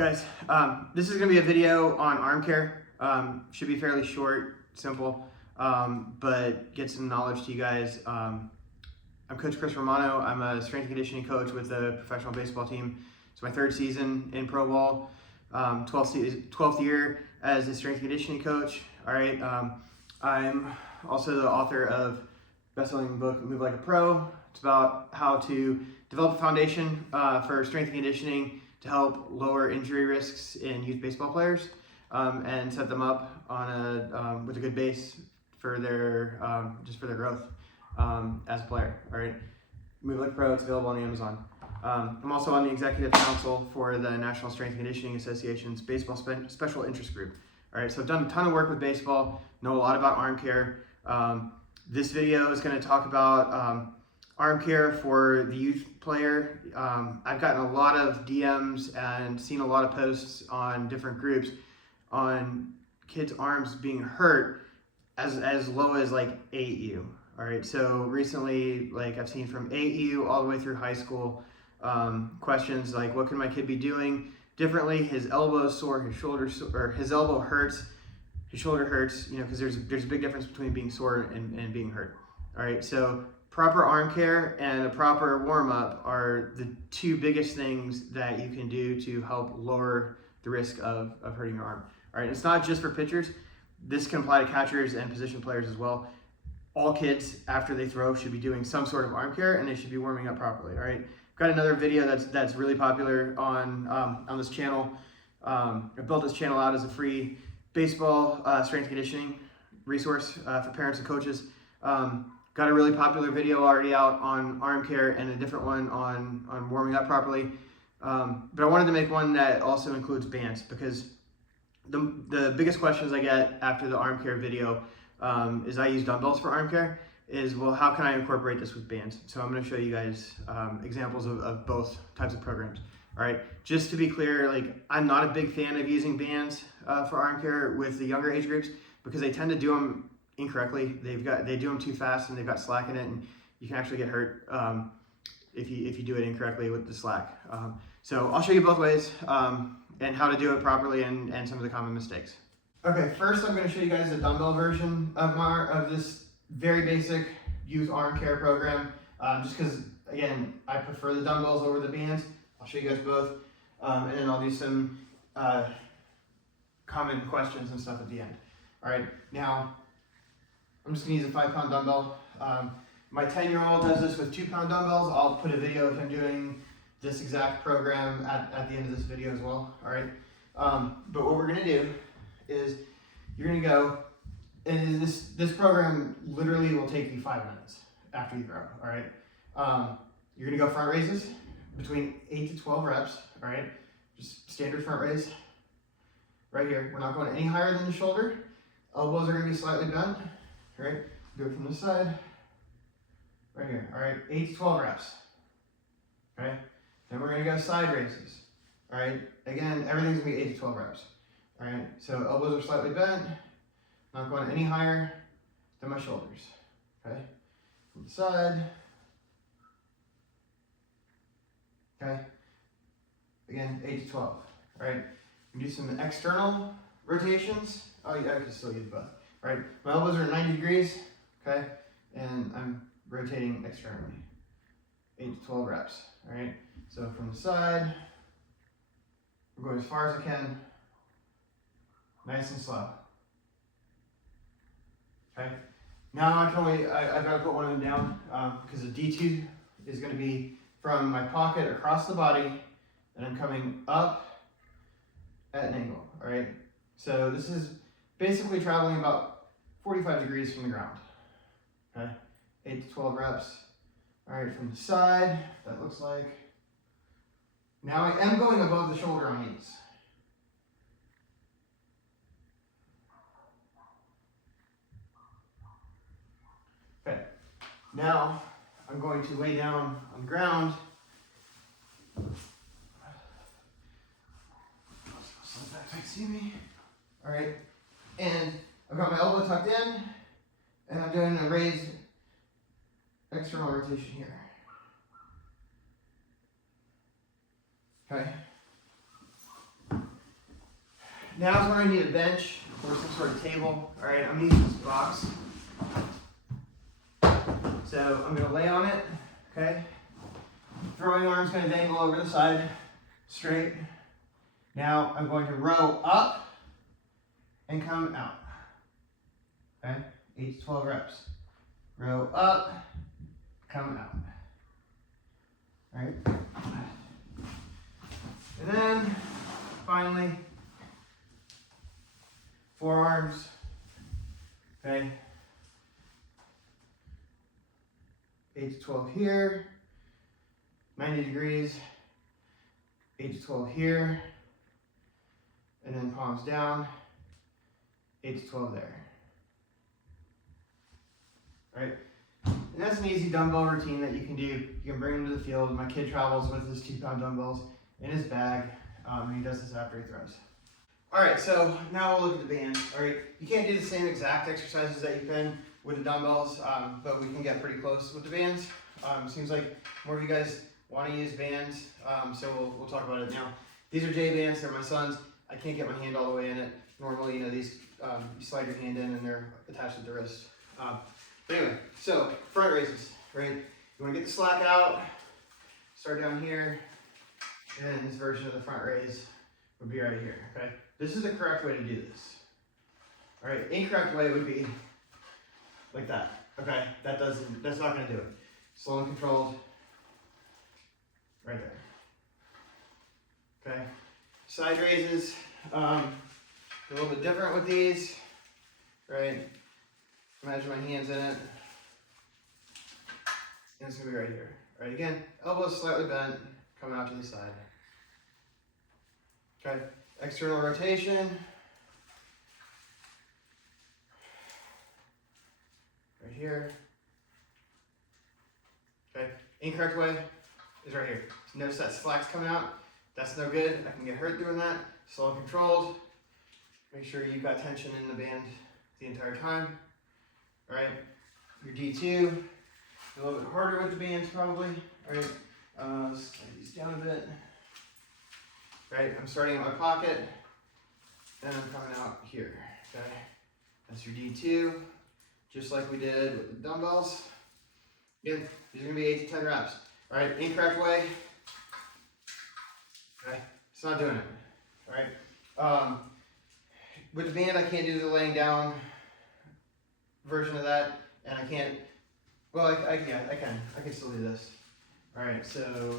up, guys? This is going to be a video on Armcare. Should be fairly short, simple, but get some knowledge to you guys. I'm Coach Chris Romano. I'm a strength and conditioning coach with the professional baseball team. It's my third season in pro ball, 12th year as a strength and conditioning coach. All right. I'm also the author of best-selling book, Move Like a Pro. It's about how to develop a foundation for strength and conditioning to help lower injury risks in youth baseball players and set them up on a with a good base for their just for their growth as a player. All right, Move Like a Pro. It's available on Amazon. I'm also on the executive council for the National Strength and Conditioning Association's baseball special interest group. All right, so I've done a ton of work with baseball, know a lot about Armcare. This video is going to talk about Armcare for the youth player. I've gotten a lot of DMs and seen a lot of posts on different groups on kids' arms being hurt as low as like 8U. All right, so recently, like I've seen from 8U all the way through high school, questions like, what can my kid be doing differently? His elbow is sore, his shoulder or his elbow hurts, his shoulder hurts. You know, because there's a big difference between being sore and being hurt. All right, so proper arm care and a proper warm-up are the two biggest things that you can do to help lower the risk of hurting your arm. All right, it's not just for pitchers. This can apply to catchers and position players as well. All kids, after they throw, should be doing some sort of arm care, and they should be warming up properly. All right, got another video that's really popular on this channel. I built this channel out as a free baseball strength and conditioning resource for parents and coaches. Got a really popular video already out on arm care and a different one on warming up properly. But I wanted to make one that also includes bands, because the biggest questions I get after the arm care video is I use dumbbells for arm care, is, well, how can I incorporate this with bands? So I'm going to show you guys examples of both types of programs. All right, just to be clear, like, I'm not a big fan of using bands for arm care with the younger age groups, because they tend to do them incorrectly. They do them too fast and they've got slack in it, and you can actually get hurt if you do it incorrectly with the slack. So I'll show you both ways and how to do it properly and some of the common mistakes. Okay, first I'm going to show you guys the dumbbell version of this very basic youth arm care program, just because, again, I prefer the dumbbells over the bands. I'll show you guys both, and then I'll do some common questions and stuff at the end. All right, now I'm just going to use a 5-pound dumbbell. My 10-year-old does this with 2-pound dumbbells. I'll put a video of him doing this exact program at the end of this video as well. All right, but what we're going to do is you're going to go, and this program literally will take you 5 minutes after you throw. All right, you're going to go front raises between 8 to 12 reps. All right, just standard front raise right here. We're not going any higher than the shoulder. Elbows are going to be slightly bent. All right, do it from this side, right here. All right, 8 to 12 reps. Okay, then we're going to go side raises. All right, again, everything's going to be 8 to 12 reps. All right, so elbows are slightly bent, not going any higher than my shoulders. Okay, from the side. Okay, again, 8 to 12. All right, we do some external rotations. Oh, yeah, I can still use both. All right, my elbows are 90 degrees, okay, and I'm rotating externally. 8 to 12 reps. All right, so from the side, I'm going as far as I can, nice and slow. Okay, now I've got to put one of them down because the D2 is going to be from my pocket across the body, and I'm coming up at an angle. All right, so this is basically traveling about 45 degrees from the ground. Okay, 8 to 12 reps. All right, from the side, that looks like. Now I am going above the shoulder on these. Okay, now I'm going to lay down on the ground. So that see me. All right, and I've got my elbow tucked in, and I'm doing a raised external rotation here. Okay. Now is when I need a bench or some sort of table. All right, I'm using this box. So I'm gonna lay on it, okay? Throwing arm's gonna dangle over the side, straight. Now I'm going to row up and come out, okay? 8 to 12 reps. Row up, come out, all right? And then, finally, forearms, okay? 8 to 12 here, 90 degrees, 8 to 12 here, and then palms down, 8 to 12 there. Right? And that's an easy dumbbell routine that you can do. You can bring them to the field. My kid travels with his 2-pound dumbbells in his bag, and he does this after he throws. All right, so now we'll look at the band. All right, you can't do the same exact exercises that you can with the dumbbells, but we can get pretty close with the bands. Seems like more of you guys want to use bands, so we'll talk about it now. These are J bands. They're my son's. I can't get my hand all the way in it. Normally, you know, these you slide your hand in and they're attached at the wrist. But anyway, so front raises, right? You want to get the slack out, start down here, and this version of the front raise would be right here, okay? This is the correct way to do this. All right, incorrect way would be like that, okay? That's not gonna do it. Slow and controlled, right there, okay? Side raises, a little bit different with these, right? Imagine my hands in it, and it's gonna be right here. All right, again, elbows slightly bent, coming out to the side. Okay, external rotation. Right here. Okay, incorrect way is right here. So notice that slack's coming out. That's no good. I can get hurt doing that. Slow and controlled. Make sure you've got tension in the band the entire time. All right, your D2, a little bit harder with the bands probably. All right, slide these down a bit. Right, I'm starting in my pocket, and I'm coming out here, okay? That's your D2, just like we did with the dumbbells. Again, these are gonna be 8 to 10 reps. All right, incorrect way, okay? It's not doing it, all right? With the band, I can't do the laying down version of that, and I can't, well, I can still do this. All right, so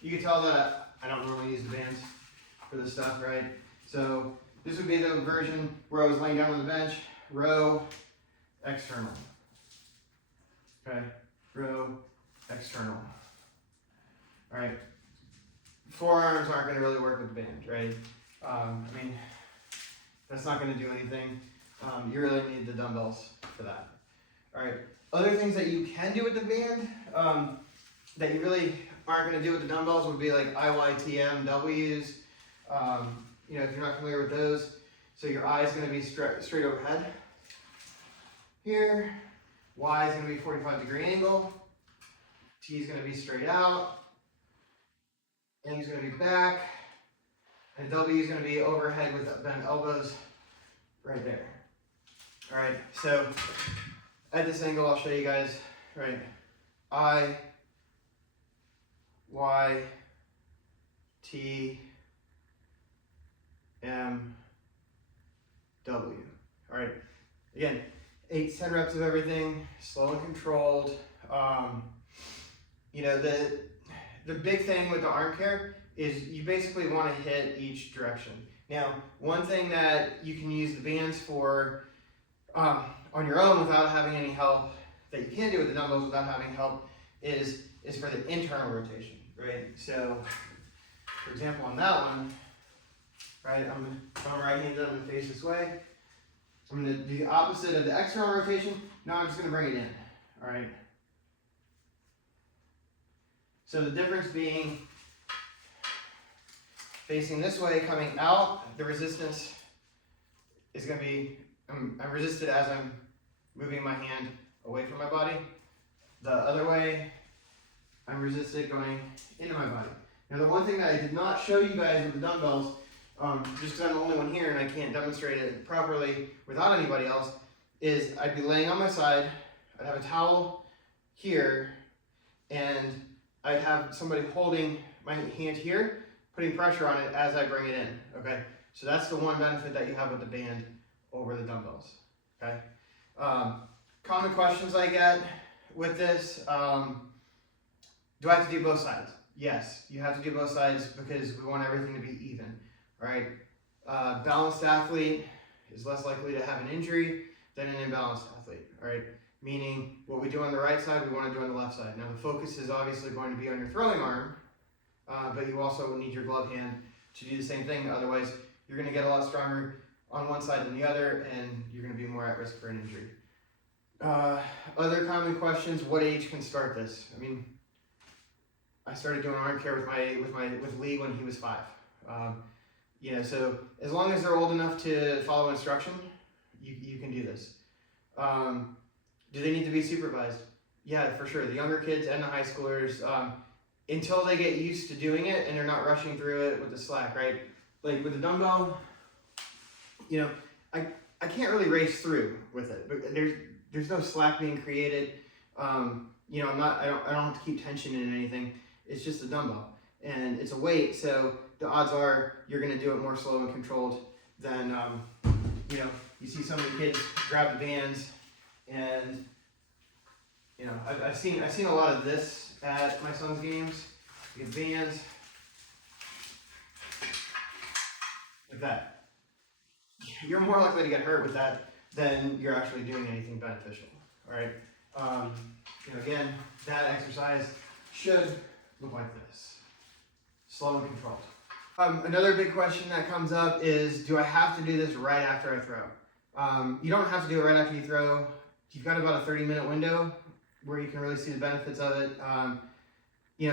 you can tell that I don't normally use the bands for this stuff, right? So this would be the version where I was laying down on the bench, row, external. Okay, row, external. All right, forearms aren't gonna really work with the band, right? I mean, that's not gonna do anything. You really need the dumbbells for that. All right, other things that you can do with the band that you really aren't gonna do with the dumbbells would be like IYTM W's. You know, if you're not familiar with those, so your I is going to be straight overhead. Here, Y is going to be 45-degree angle. T is going to be straight out. N is going to be back. And W is going to be overhead with bent elbows right there. All right, so at this angle, I'll show you guys, right? I, Y, T, M, W. All right, again, 8 to 10 reps of everything, slow and controlled. You know, the big thing with the Armcare is you basically want to hit each direction. Now, one thing that you can use the bands for on your own without having any help, that you can do with the dumbbells without having help, is for the internal rotation, right? So, for example, on that one, right, I'm right handed, I'm going to face this way. I'm going to do the opposite of the external rotation. Now I'm just going to bring it in, all right? So the difference being facing this way, coming out, the resistance is going to be, I'm resisted as I'm moving my hand away from my body. The other way, I'm resisted going into my body. Now the one thing that I did not show you guys with the dumbbells just because I'm the only one here and I can't demonstrate it properly without anybody else, is I'd be laying on my side, I'd have a towel here, and I'd have somebody holding my hand here, putting pressure on it as I bring it in, okay? So that's the one benefit that you have with the band over the dumbbells, okay? Common questions I get with this, do I have to do both sides? Yes, you have to do both sides because we want everything to be even, all right? Balanced athlete is less likely to have an injury than an imbalanced athlete, all right? Meaning what we do on the right side, we want to do on the left side. Now the focus is obviously going to be on your throwing arm, but you also need your glove hand to do the same thing. Otherwise, you're going to get a lot stronger on one side than the other, and you're going to be more at risk for an injury. Other common questions: what age can start this? I mean, I started doing Armcare with Lee when he was 5. So as long as they're old enough to follow instruction, you can do this. Do they need to be supervised? Yeah, for sure. The younger kids and the high schoolers, until they get used to doing it and they're not rushing through it with the slack, right? Like with the dumbbell, I can't really race through with it, but there's no slack being created. I don't have to keep tension in anything. It's just a dumbbell and it's a weight, so the odds are you're going to do it more slow and controlled than you see some of the kids grab the bands, and I've seen a lot of this at my son's games. You get bands like that. You're more likely to get hurt with that than you're actually doing anything beneficial. All right. Again, that exercise should look like this, slow and controlled. Another big question that comes up is, do I have to do this right after I throw? You don't have to do it right after you throw. You've got about a 30-minute window where you can really see the benefits of it.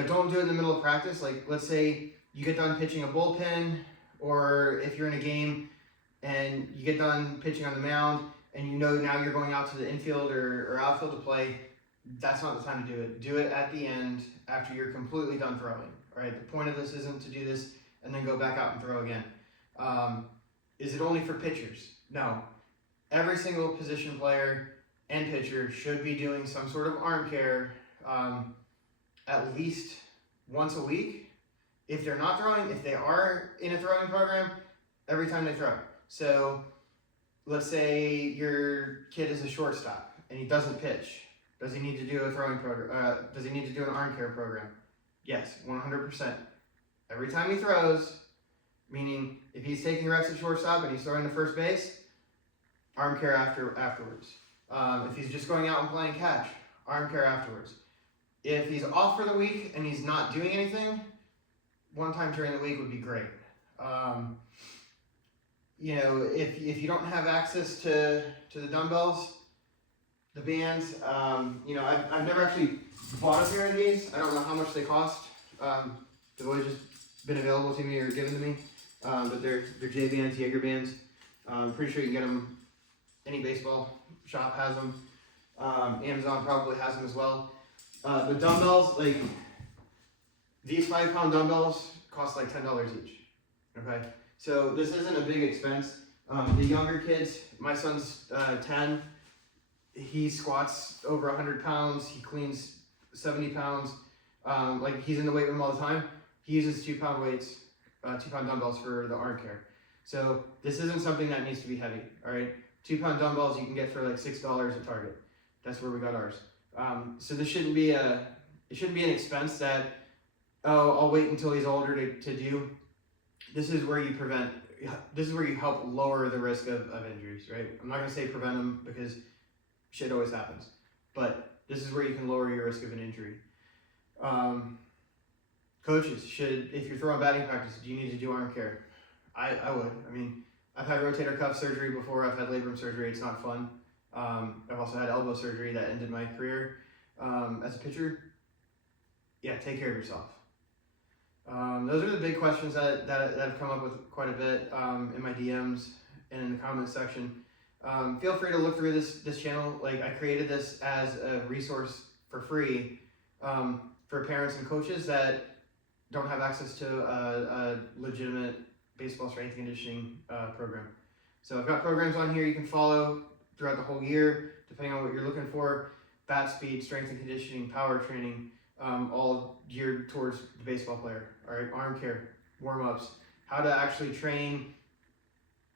Don't do it in the middle of practice. Like, let's say you get done pitching a bullpen, or if you're in a game and you get done pitching on the mound and now you're going out to the infield or outfield to play, that's not the time to do it. Do it at the end after you're completely done throwing. All right. The point of this isn't to do this and then go back out and throw again. Is it only for pitchers? No. Every single position player and pitcher should be doing some sort of arm care at least once a week. If they're not throwing, if they are in a throwing program, every time they throw. So let's say your kid is a shortstop and he doesn't pitch. Does he need to do a throwing program? Does he need to do an arm care program? Yes, 100%. Every time he throws, meaning if he's taking reps at shortstop and he's throwing to first base, arm care afterwards. If he's just going out and playing catch, arm care afterwards. If he's off for the week and he's not doing anything, one time during the week would be great. If you don't have access to the dumbbells, the bands, I've never actually bought a pair of these. I don't know how much they cost. They've always just been available to me or given to me. But they're J bands, Jaeger bands. I'm pretty sure you can get them. Any baseball shop has them. Amazon probably has them as well. The dumbbells, like these 5-pound dumbbells, cost like $10 each. Okay, so this isn't a big expense. The younger kids, my son's 10. He squats over 100 pounds. He cleans 70 pounds. Like he's in the weight room all the time. He uses 2-pound weights, 2-pound dumbbells for the arm care. So this isn't something that needs to be heavy. All right, 2-pound dumbbells you can get for like $6 at Target. That's where we got ours. So this shouldn't be an expense that, I'll wait until he's older to do. This is where you help lower the risk of injuries, right? I'm not gonna say prevent them because shit always happens, but this is where you can lower your risk of an injury. Coaches if you're throwing batting practice, do you need to do arm care? I would. I mean, I've had rotator cuff surgery before. I've had labrum surgery. It's not fun. I've also had elbow surgery that ended my career as a pitcher. Yeah, take care of yourself. Those are the big questions that have come up with quite a bit in my DMs and in the comments section. Feel free to look through this channel. Like, I created this as a resource for free for parents and coaches that don't have access to a legitimate baseball strength and conditioning program. So I've got programs on here you can follow throughout the whole year, depending on what you're looking for. Bat speed, strength and conditioning, power training, all geared towards the baseball player. All right, Armcare, warm-ups, how to actually train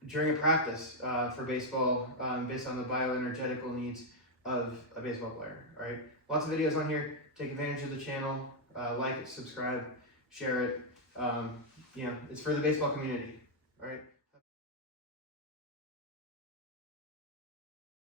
during a practice for baseball based on the bioenergetical needs of a baseball player. All right, lots of videos on here. Take advantage of the channel, like it, subscribe, share it. You know, it's for the baseball community. All right.